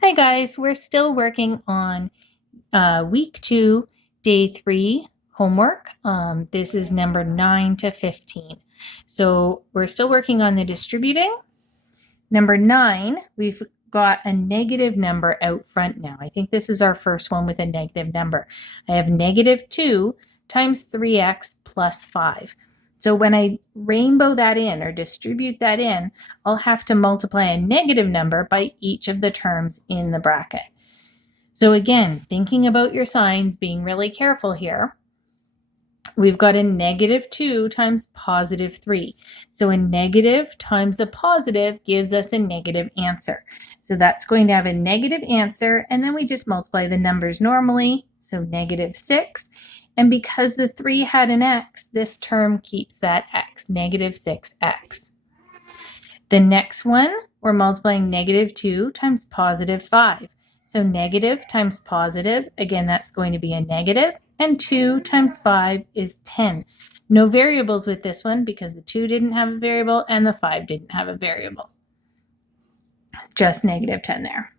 Hi guys, we're still working on week 2, day 3 homework. This is number 9 to 15. So we're still working on the distributing. Number 9, we've got a negative number out front now. I think this is our first one with a negative number. I have negative 2 times 3x plus 5. So when I rainbow that in or distribute that in, I'll have to multiply a negative number by each of the terms in the bracket. So again, thinking about your signs, being really careful here, we've got a negative 2 times positive 3. So a negative times a positive gives us a negative answer. So that's going to have a negative answer, and then we just multiply the numbers normally. So negative 6. And because the 3 had an x, this term keeps that x, negative 6x. The next one, we're multiplying negative 2 times positive 5. So negative times positive, again, that's going to be a negative, and 2 times 5 is 10. No variables with this one because the 2 didn't have a variable and the 5 didn't have a variable. Just negative 10 there.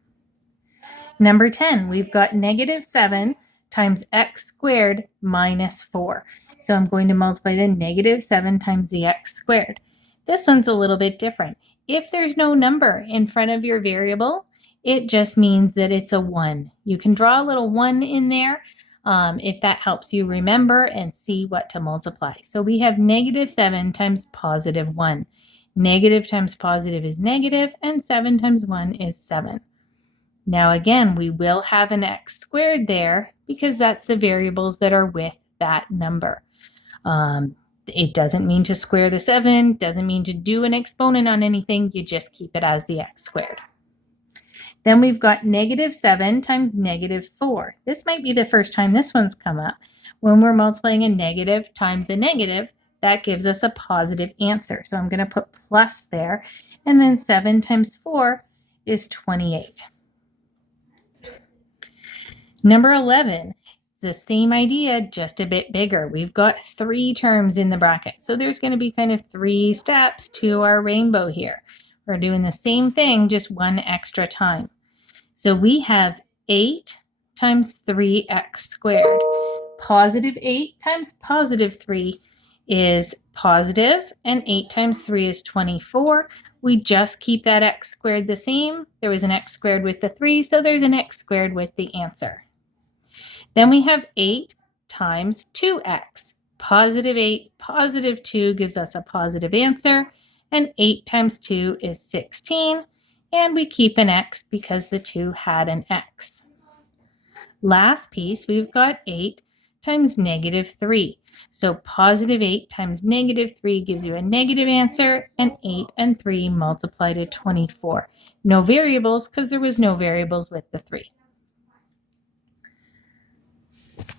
Number 10, we've got negative 7 times x squared minus 4. So I'm going to multiply the negative 7 times the x squared. This one's a little bit different. If there's no number in front of your variable, it just means that it's a 1. You can draw a little 1 in there if that helps you remember and see what to multiply. So we have negative 7 times positive 1. Negative times positive is negative, and 7 times 1 is 7. Now again, we will have an x squared there because that's the variables that are with that number. It doesn't mean to square the 7, doesn't mean to do an exponent on anything, you just keep it as the x squared. Then we've got negative 7 times negative 4. This might be the first time this one's come up. When we're multiplying a negative times a negative, that gives us a positive answer. So I'm going to put plus there, and then 7 times 4 is 28. Number 11, it's the same idea, just a bit bigger. We've got 3 terms in the bracket. So there's going to be kind of 3 steps to our rainbow here. We're doing the same thing, just one extra time. So we have 8 times 3x squared. Positive 8 times positive 3 is positive, and 8 times 3 is 24. We just keep that x squared the same. There was an x squared with the 3, so there's an x squared with the answer. Then we have 8 times 2x. Positive 8, positive 2 gives us a positive answer, and 8 times 2 is 16, and we keep an x because the 2 had an x. Last piece, we've got 8 times negative 3. So positive 8 times negative 3 gives you a negative answer, and 8 and 3 multiply to 24. No variables because there was no variables with the 3.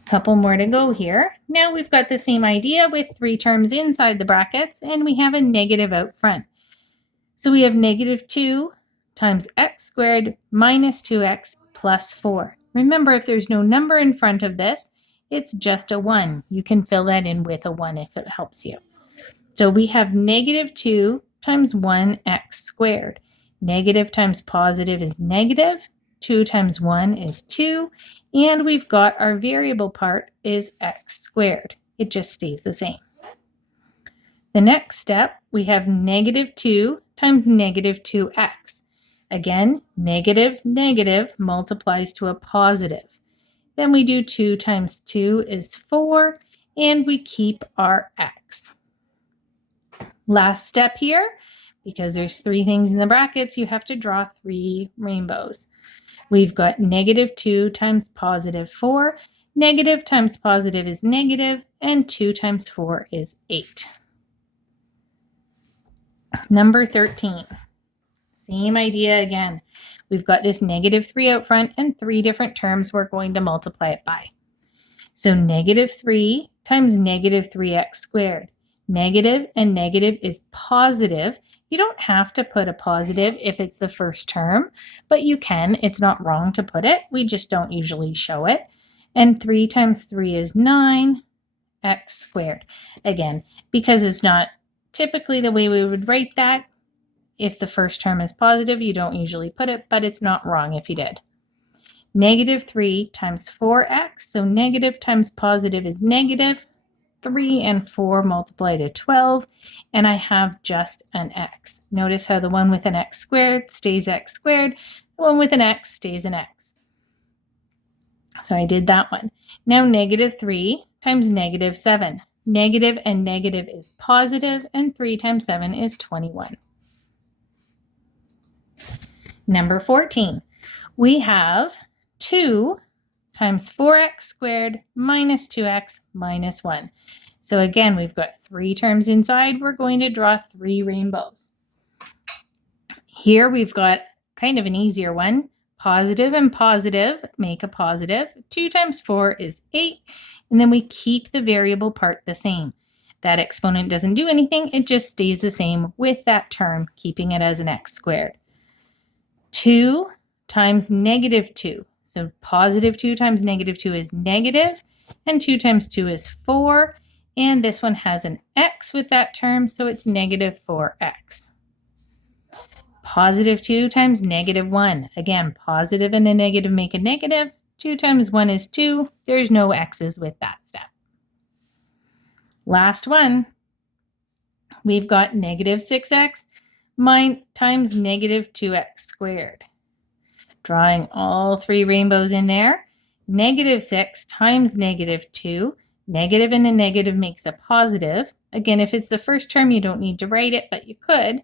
Couple more to go here. Now we've got the same idea with 3 terms inside the brackets, and we have a negative out front. So we have negative 2 times x squared minus 2x plus 4. Remember, if there's no number in front of this, it's just a 1. You can fill that in with a 1 if it helps you. So we have negative 2 times 1x squared. Negative times positive is negative. 2 times 1 is 2. And we've got our variable part is x squared. It just stays the same. The next step, we have negative 2 times negative 2x. Again, negative, negative multiplies to a positive. Then we do 2 times 2 is 4, and we keep our x. Last step here, because there's 3 things in the brackets, you have to draw 3 rainbows. We've got negative 2 times positive 4. Negative times positive is negative, and 2 times 4 is 8. Number 13. Same idea again. We've got this negative 3 out front and 3 different terms we're going to multiply it by. So negative 3 times negative 3x squared. Negative and negative is positive. You don't have to put a positive if it's the first term, but you can. It's not wrong to put it. We just don't usually show it. And 3 times 3 is 9, x squared. Again, because it's not typically the way we would write that, If the first term is positive, you don't usually put it, but it's not wrong if you did. Negative 3 times 4x, so negative times positive is negative. 3 and 4 multiply to 12, and I have just an x. Notice how the one with an x squared stays x squared, the one with an x stays an x. So I did that one. Now negative 3 times negative 7. Negative and negative is positive, and 3 times 7 is 21. Number 14, we have 2 times 4x squared minus 2x minus 1. So again, we've got 3 terms inside. We're going to draw 3 rainbows. Here we've got kind of an easier one. Positive and positive make a positive. 2 times 4 is 8. And then we keep the variable part the same. That exponent doesn't do anything. It just stays the same with that term, keeping it as an x squared. 2 times negative 2. So positive 2 times negative 2 is negative, and 2 times 2 is 4, and this one has an x with that term, so it's negative 4x. Positive 2 times negative 1. Again, positive and a negative make a negative. 2 times 1 is 2. There's no x's with that step. Last one, we've got negative 6x times negative 2x squared. Drawing all 3 rainbows in there. Negative 6 times negative 2. Negative and a negative makes a positive. Again, if it's the first term, you don't need to write it, but you could.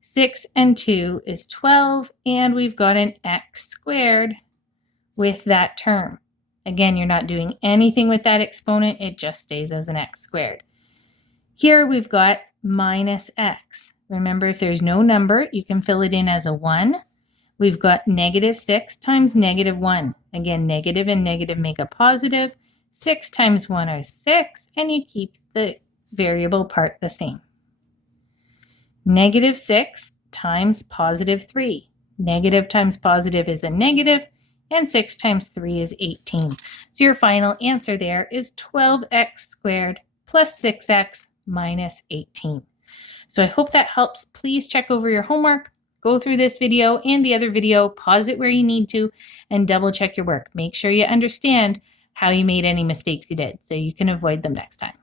6 and 2 is 12, and we've got an x squared with that term. Again, you're not doing anything with that exponent. It just stays as an x squared. Here we've got minus x. Remember, if there's no number, you can fill it in as a 1. We've got negative 6 times negative 1. Again, negative and negative make a positive. 6 times 1 is 6, and you keep the variable part the same. Negative 6 times positive 3. Negative times positive is a negative, and 6 times 3 is 18. So your final answer there is 12x squared plus 6x minus 18. So I hope that helps. Please check over your homework. Go through this video and the other video, pause it where you need to, and double check your work. Make sure you understand how you made any mistakes you did so you can avoid them next time.